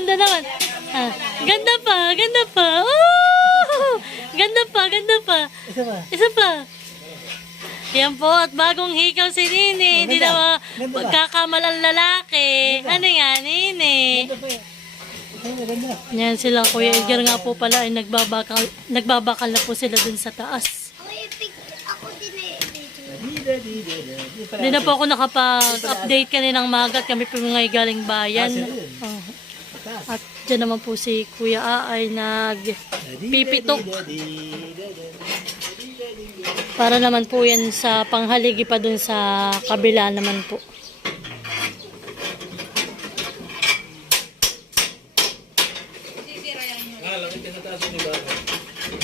ganda naman. Ah, ganda pa, ganda pa. Oh! Ganda pa, ganda pa. Isa pa. Isa pa. Yan po, at bagong hikaw si Nini. Hindi na magkakamalang lalaki. Ano nga, Nini? Ganda pa yan. Ganda. Yan sila, Kuya Edgar nga po pala ay nagbabakal na po sila dun sa taas. Ako din eh. Hindi na po ako nakapag-update kaninang magat. Kami po ngayon galing bayan. Oh. At dyan naman po si Kuya ay nagpipitok. Para naman po yan sa panghaligi pa dun sa kabila naman po.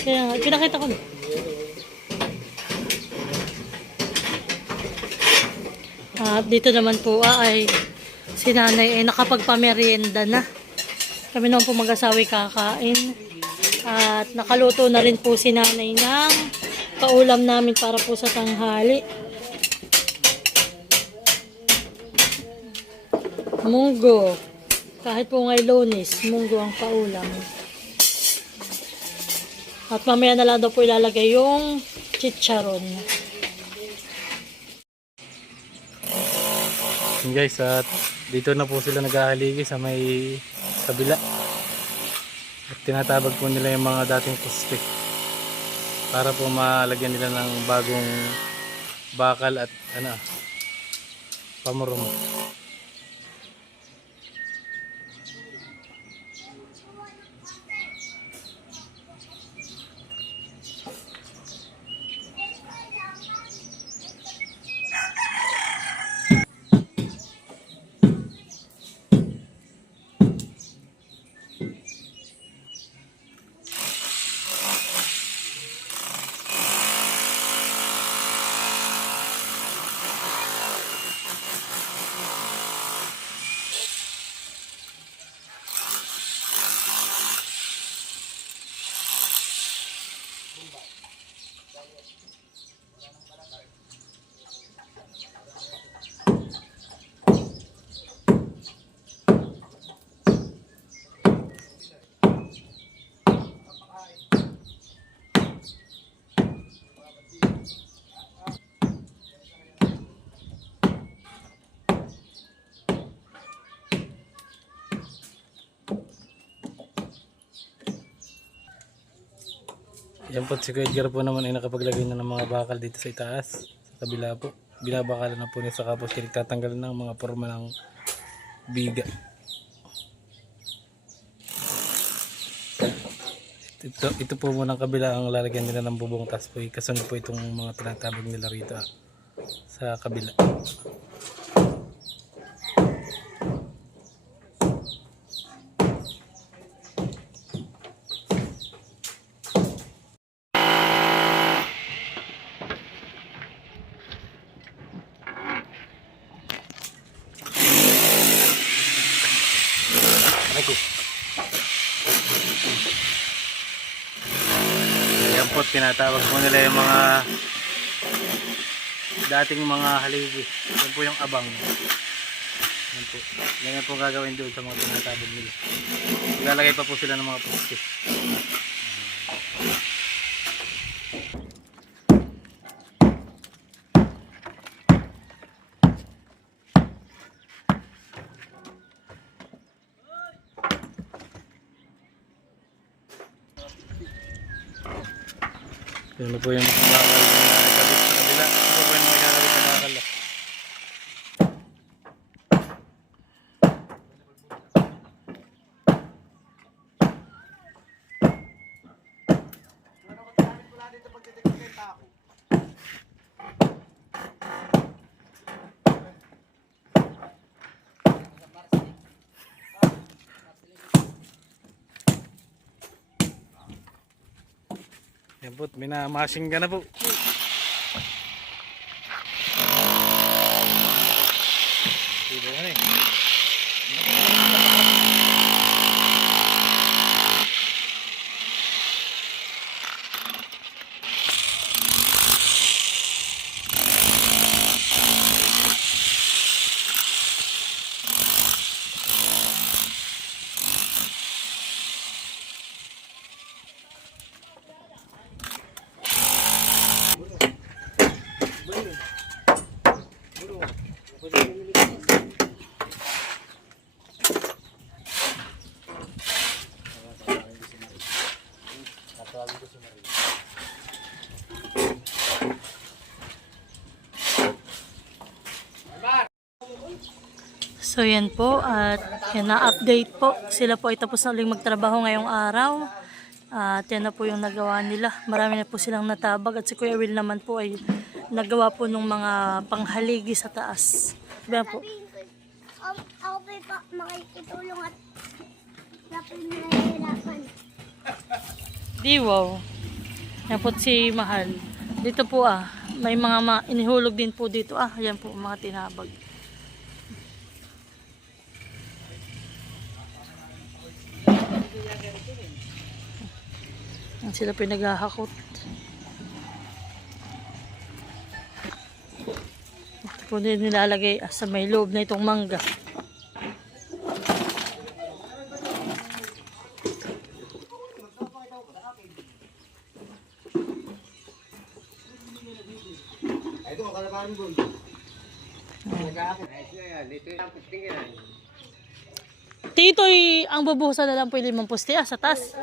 Kaya nga, pinakita ko na. At dito naman po ay si nanay ay nakapagpamerienda na. Kami naman po mag-asawa kakain. At nakaluto na rin po si nanay ng paulam namin para po sa tanghali. Munggo. Kahit po ngay Lunes, munggo ang paulam. At mamaya na lang daw po ilalagay yung chicharon. Guys, at dito na po sila naghahaligi sa may kabila. At tinatabag po nila yung mga dating poste para po malagyan nila ng bagong bakal at pamurong. Yan po, si Kuya Edgar po naman ay nakapaglagay na ng mga bakal dito sa itaas. Sa kabila po. Binabakalan na po niya sa kapos. Tatanggalan ng mga forma ng biga. Ito po muna ang kabila ang lalagyan nila ng bubong. Tapos po kasunod po itong mga tinatabag nila rito sa kabila. Ayan po, tinatawag po nila yung mga dating mga haligi. Yan po yung abang. Yan po. Yan po gagawin doon sa mga tinatawag nila. Ilalagay pa po sila ng mga poste. Yan po yung mga bakal na nakakabit sa kabila. Ito po yung mga nakakabit na bakal. Yan po, minamashing ka na po. Diba yan eh. So yan po at yan na-update po. Sila po ay tapos na uling magtrabaho ngayong araw. At yan na po yung nagawa nila. Marami na po silang natabag at si Kuya Will naman po ay nagawa po ng mga panghaligi sa taas. Diba po? Ako pa makikitulong at lapin na nahihirapan. Di wow. Yan po si Mahal. Dito po may mga inihulog din po dito. Yan po mga tinabag. Yan sila po yung naghahakot. Ito po din nilalagay sa may loob na itong mangga. Titoy, ang bubuhusan na lang po yung 5 poste sa taas.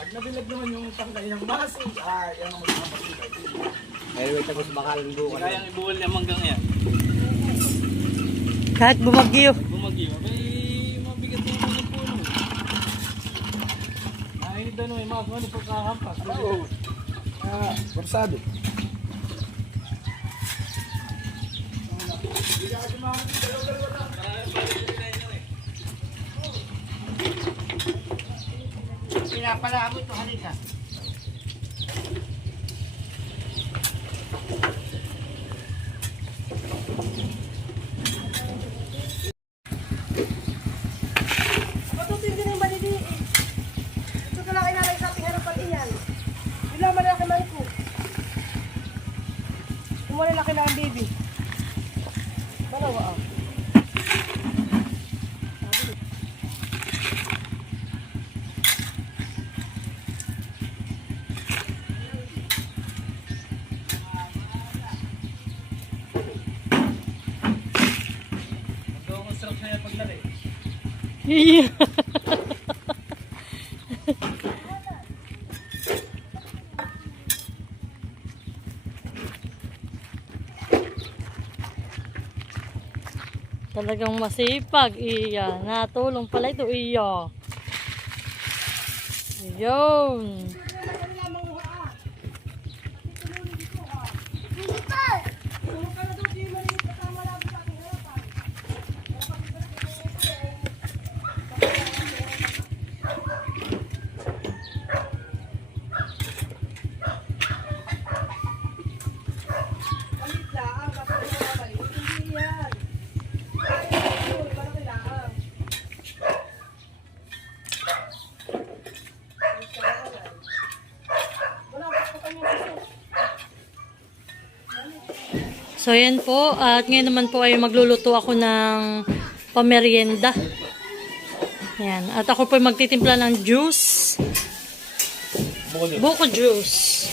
Pag nabilag naman yung tangkay ng baso, yan ang magpapakita. Ay, wait ako sa bakalan doon. Kaya ang ibuwal niya manggang yan. Kahit bumagyo. Bumagyo. May mabigat yung mga puno. Nahinid na may mga ano pagkahampas. Oo. Korsado. Pinapala mo ito, halika. Matutin din yung balidi eh. Ito ka lang kinalay sa ating harapan iyan. Bilang malaki man ko. Kumuli laki na ang baby. Dalawa Construction yan paglari. Yeah. Talagang masipag. Iya. Natulong pala ito. Iya. Yun. So yan po, at ngayon naman po ay magluluto ako ng pamerienda. Yan, at ako po ay magtitimpla ng juice. Buko juice.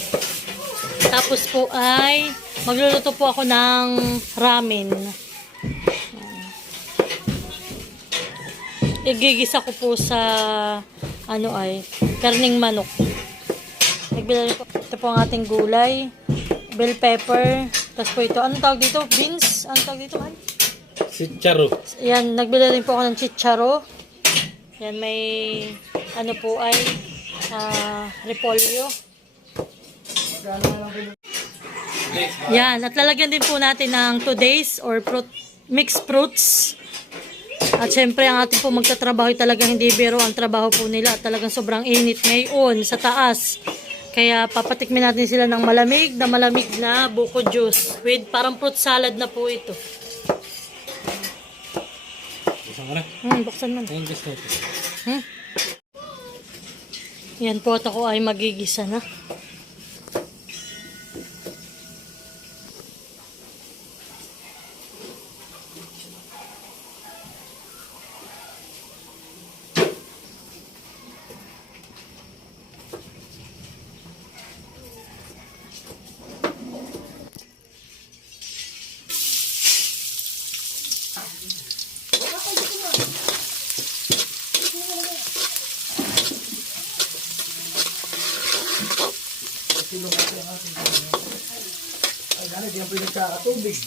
Tapos po ay magluluto po ako ng ramen. Yan. Igigisa ko po sa karning manok. Nagbili po ito po ang ating gulay. Bell pepper. Tapos po ito, anong tawag dito? Beans? Anong tawag dito, man? Chicharo. Yan, nagbili rin po ako ng chicharo. Yan, may po ay repolyo. Yan, at lalagyan din po natin ng 2 days or mixed fruits. At syempre, ang ating po magtatrabaho ay talagang hindi biro ang trabaho po nila. At talagang sobrang init ngayon sa taas. Kaya papatikmin natin sila ng malamig na buko juice. With parang fruit salad na po ito. Buksan mo na. Buksan mo. Ayun, gusto ito. Yan po at ako ay magigisa na. kilo kasi ang ating ay, ganit, yan po yung nagkakatubig.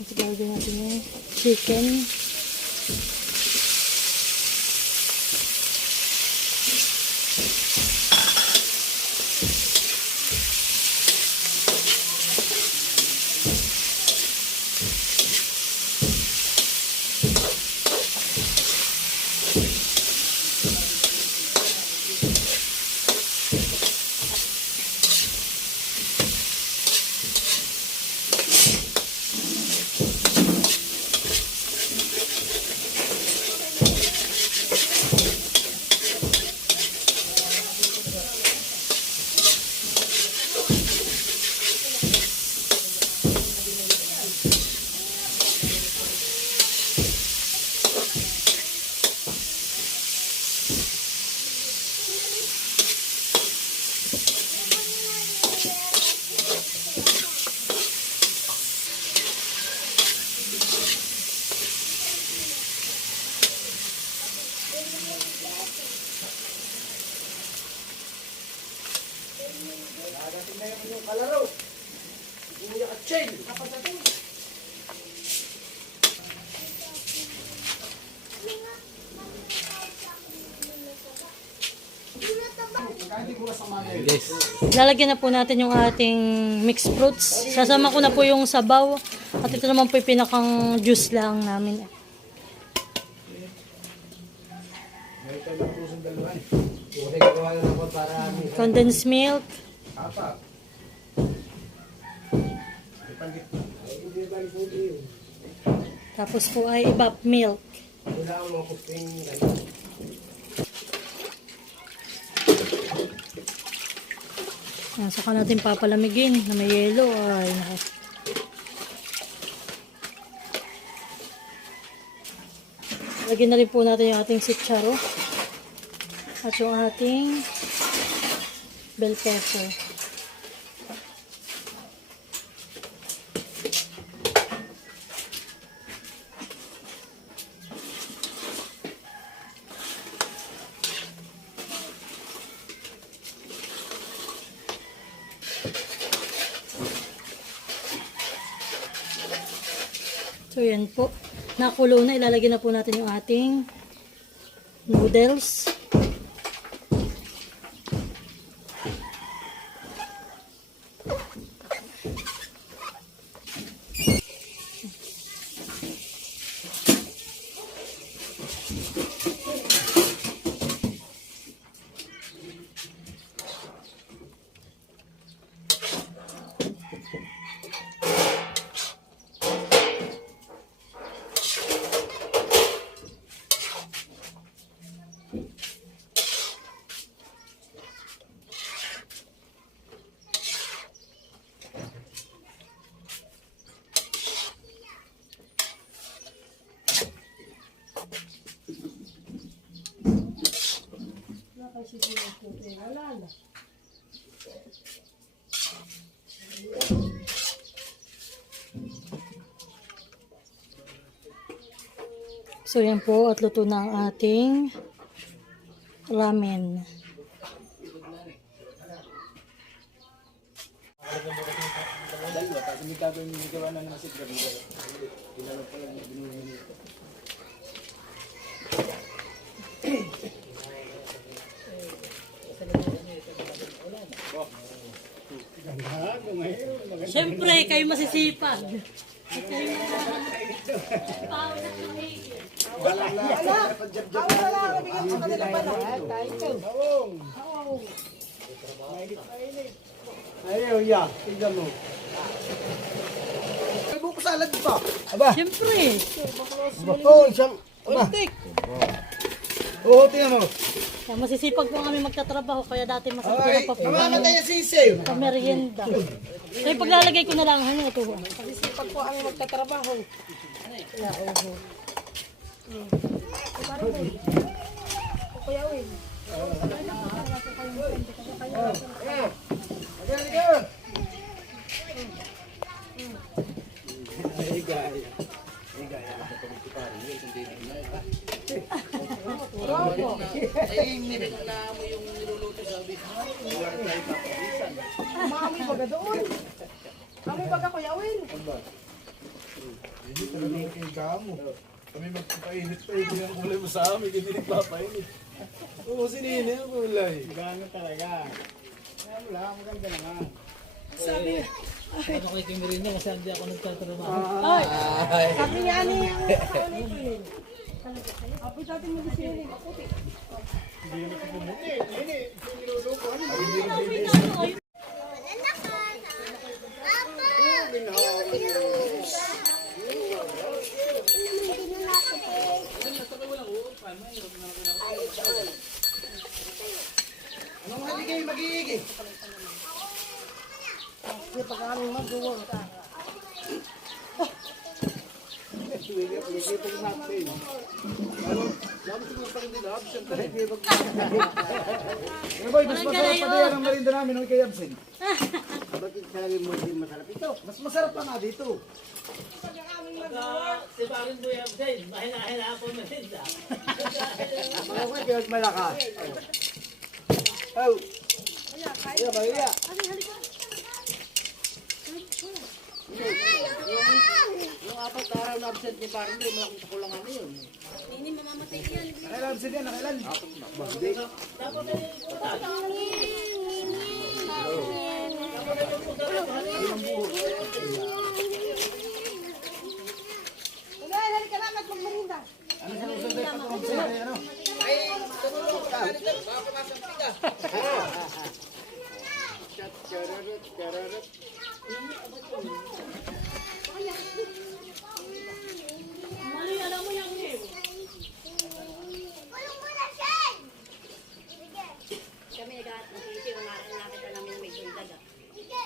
At gagawin natin yung chicken. Dadating na yung kalaro. Umuya ka chain. Yes. Lalagyan na po natin yung ating mixed fruits. Sasama ko na po yung sabaw. At ito naman po yung pinakang juice lang namin. Condensed milk. Tapos po ay evap milk. Saka natin papalamigin na may yelo. Ay, naku. Lagyan na rin po natin yung ating sitsaro. At yung ating bell pepper. So yan po. Nakulo na. Ilalagay na po natin yung ating noodles. So yan po at luto na ang ating ramen. Dalawa, tapos may gagawin yung gawa na naman si Grabe. Kilala pala niya, binuhin niya. Siyempre, kayo masisipag. Ayaw, ya. Tignan mo. May buko salad pa. Aba. Siyempre. Oh, isang. Aba. Oo, tingnan mo. Masisipag po kami magtatrabaho, kaya dati Ay, masasipag pa po mamamatay kami na sisiw. sa merienda. Kaya paglalagay ko na lang, ano ito? Masisipag po kami magtatrabaho. Kaya, oho. Kuya Will. Again, go. Maamoy baga doon. Amoy baga Kuya Will. Hindi talaga yung kamo. Kami magpapainit pa, hindi ang kulay mo sa amin, hindi nagpapainit. Oo, sinini ang kulay. Gano'n talaga. Wala, maganda naman. Sabi, Ano kayo kimirina kasi hindi ako nagtatrabaho. ay, sabi niya ano yung ano ito yun. Apoy natin mo gusto yun. Maputi. Anong haligay, magiging? Kasi pag aming mag-uwang ka. Eh boy, mas masarap pa din ang merinda namin nung kay Absent. Bakit sabi mo din masarap ito? Mas masarap pa nga dito. Si Parin Boy Abdel, mahina-hina ako na rin. Mga ko, kaya malakas. Oh, iya, iya. Yung apat na araw na absent ni Parin Boy, malaking kakulangan na yun. Nakailan Absent yan, nakailan? Hindi. Unahin, halika na, magmarinda. Ano sa usunod pa kung Absent ay ano? Chararot, chararot. Mali, alam mo yan eh. Walang muna, Shen! Kami nakikita nakita namin may sundag. Sige!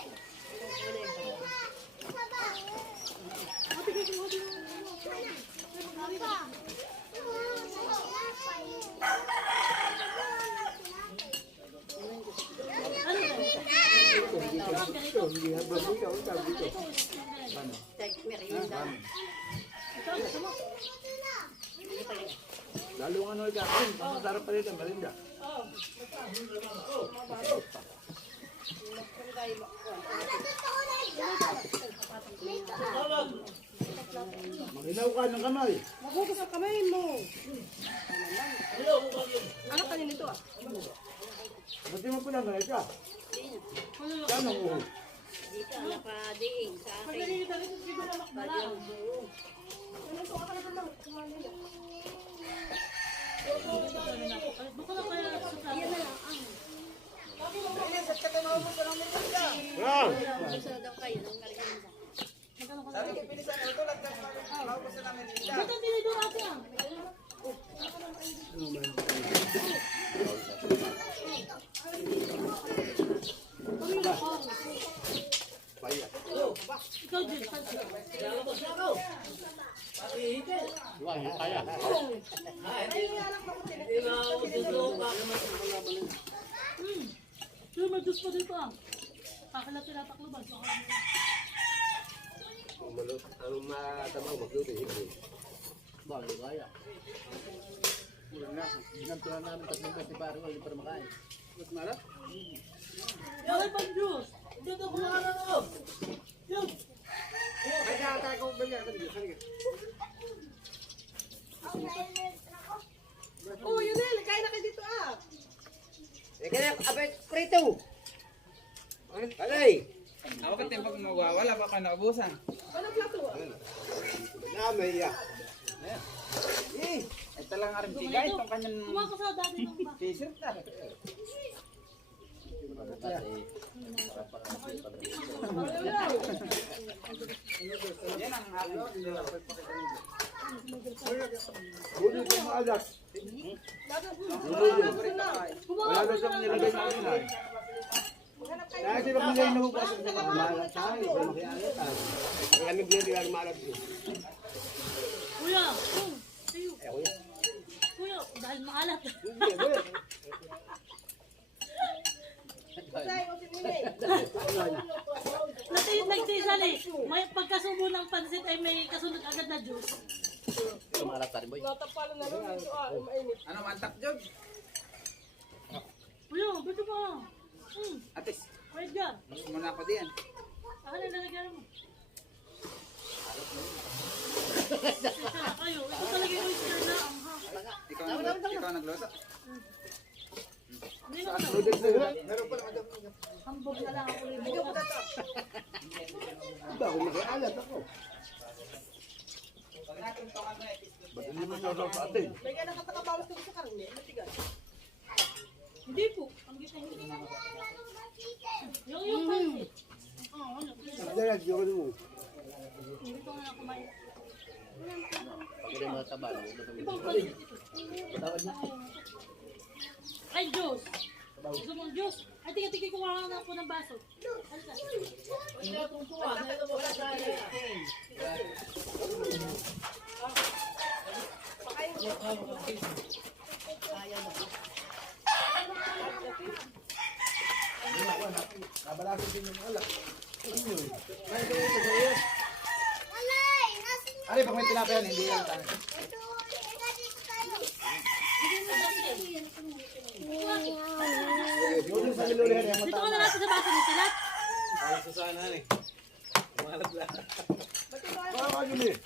Isa ba? Papa. Merienda. Lalo nga nung ikaw, masarap pa rin ang merinda. Maginaw ka ng kamay. Magugas ang kamay mo. Ano kanin nito ah? Ba't di mo pinangalit ka? Saan ang uho? Dito nakadiing sa akin. Badyang buo. Wow! Gusto daw kayo ng merienda. Buta tinidor ate ah. Ikaw din. Pero may juice pa dito ah. Kakala tinatakluban. Ang matabang magluto, hindi. Bakit kaya? Kulang na. Ginanto na namin 3 beses para wala para makain. Mas marap? Yung pang juice. Dito ko na ano. Yung. Ay, kaya ko ba niya? Oh, yun eh. Kain na kayo dito ah. Eh, kaya abay prito. Alay! Ako kasi pag mawawala baka naubusan. Walang plato ah. Namay ya. Ito lang aring tigay itong kanyang Kumaka sa dati ng ba? t-shirt na. Yan ang aking nilapagpakita nito. Bulo ko maalas. Wala na siyang nilagay sa kanila. Kaya sila nilagay na hugas sa mga maalas sa akin. Kaya nagbili ang maalas ko. Kuya. Kuya, dahil maalat. Nagsisan eh. May pagkasubo ng pansit ay may kasunod agad na juice. Natapalan na rin dito ah. Mainit. Ano mantak jog? Bato pa. Atis, Wait dyan. gusto mo na ako diyan. Akin na lalagyan mo. Isa kayo. Ito talaga yung oyster na ang ha. Ikaw nagluto. Hindi naman ako. Meron pa lang Hambog na lang ako rin. Iba, kung nag-aalat ako. Ba't hindi mo siya sa atin? May kaya nakatakabawas ko sa karne. Matigas. Hindi po. Ang gita hindi. Yung pansit. Oo, ano. Dalag, yun mo. Hindi ko nga kumain. Pag hindi mataba, Ibang pansit ito. Ay, juice. Gusto mong juice? Ay, tingin ko kuha na po ng baso. Halika. Kabalasin din yung alak. Alay! Nasaan Ano, pag may tilapia yan, hindi yan tayo. ito? Teka, dito tayo. Yun sa nilulihan yung Dito ka na natin sa baso ni Tilat. Ay, susahan eh. Umalat lang. Baka yun eh.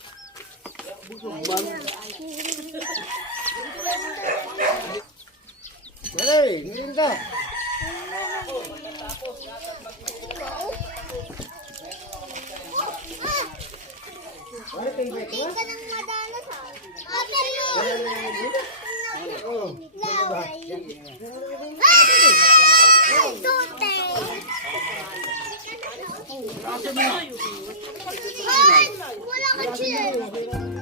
Hey, ngayon ka. Hindi ka nang madalas ha. Ate, no! Oh, Laway. Ay, tote! Ay, wala ka chill.